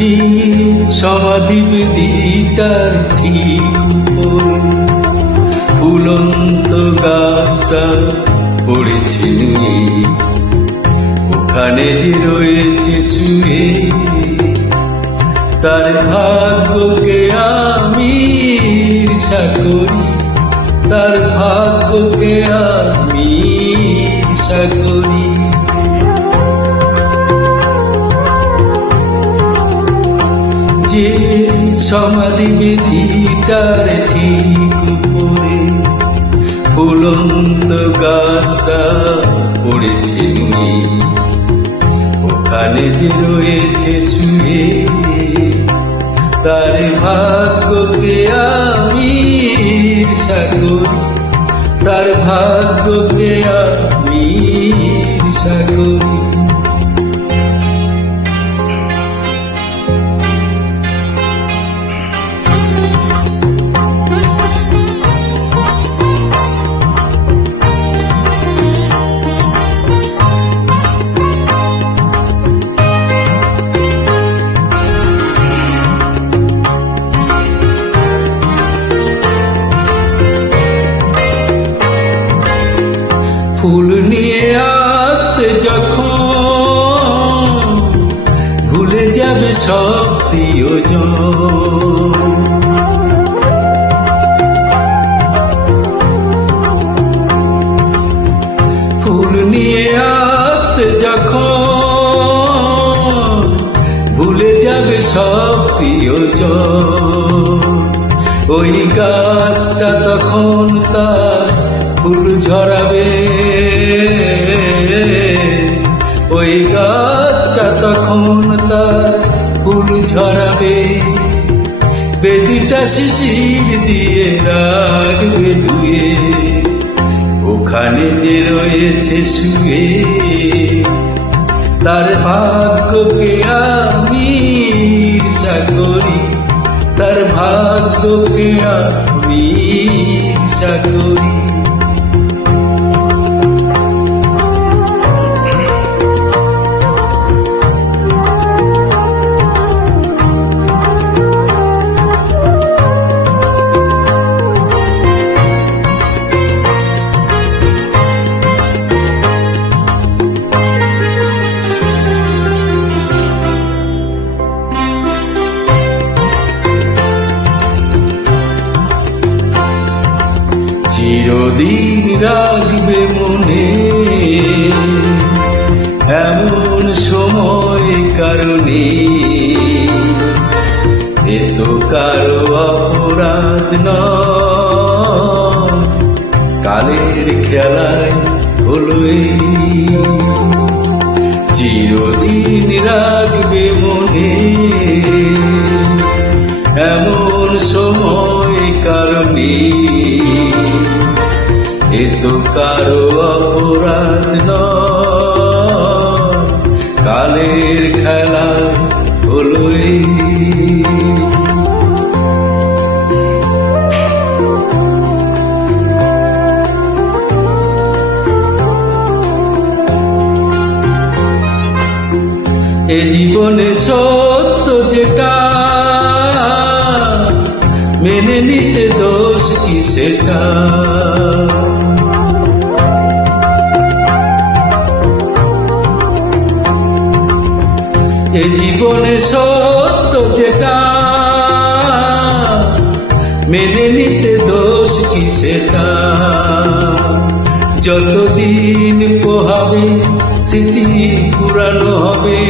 যে সমাধি বেদিটার ঠিক উপরে ফুলন্ত গাছটা পড়েছে নুয়ে, ওখানে যে রয়েছে শুয়ে, তার ভাগ্যকে আমি ঈর্ষা করি, তার ভাগ্যকে আমি ঈর্ষা করি। যে সমাধি বেদিটার ঠিক উপরে ফুলন্ত গাছটা পড়েছে নুয়ে, ওখানে যে রয়েছে শুয়ে, তার ভাগ্যকে আমি ঈর্ষা করি, তার ভাগ্যকে আমি ঈর্ষা করি। ফুল নিয়ে আসতে যখন ভুলে যাবে সব প্রিয়জন, ফুল নিয়ে আসতে যখন ভুলে যাবে সব প্রিয়জন, ওই গাছটা তখন তার ফুল ঝরাবে, ওই গাছটা তখন তার ফুল ঝরাবে, বেদিটা শিশির দিয়ে রাখবে ধুয়ে, ওখানে যে রয়েছে শুয়ে, তার ভাগ্যকে আমি ঈর্ষা করি, তার ভাগ্যকে আমি ঈর্ষা করি। চিরদিন রাখবে মনে এমন সময় কারণে, এ তো কারো অপরাধ নয়, কালের খেলায় হলো চিরদিন রাখবে মনে এমন সময় কারণে, এ তো কারো অপরাধ নয়, কালের খেলা হলো এ জীবনে সত্য যেটা মেনে নিতে দোষ কি সেটা, এ জীবনে সত্য যেটা মেনে নিতে দোষ কি সেটা, যতদিন পোহাবে স্মৃতি পুরানো হবে,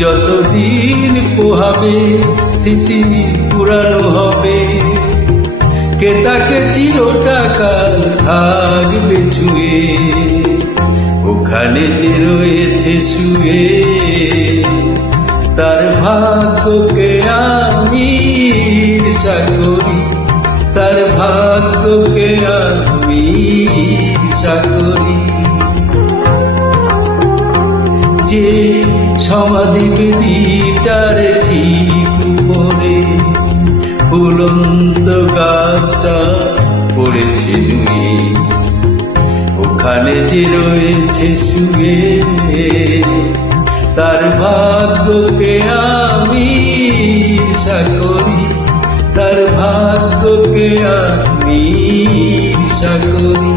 যতদিন পোহাবে স্মৃতি পুরানো হবে, কে তাকে চিরটাকাল থাকবে ছুঁয়ে, ওখানে যে রয়েছে শুয়ে, তার ভাগ্যকে আমি ঈর্ষা করি, তার ভাগ্যকে আমি ঈর্ষা করি। যে সমাধি বেদিটার ঠিক উপরে ফুলন্ত গাছটা পড়েছে নুয়ে, ওখানে যে রয়েছে শুয়ে, তার ভাগ্যকে আমি ঈর্ষা করি, তার ভাগ্যকে আমি ঈর্ষা করি।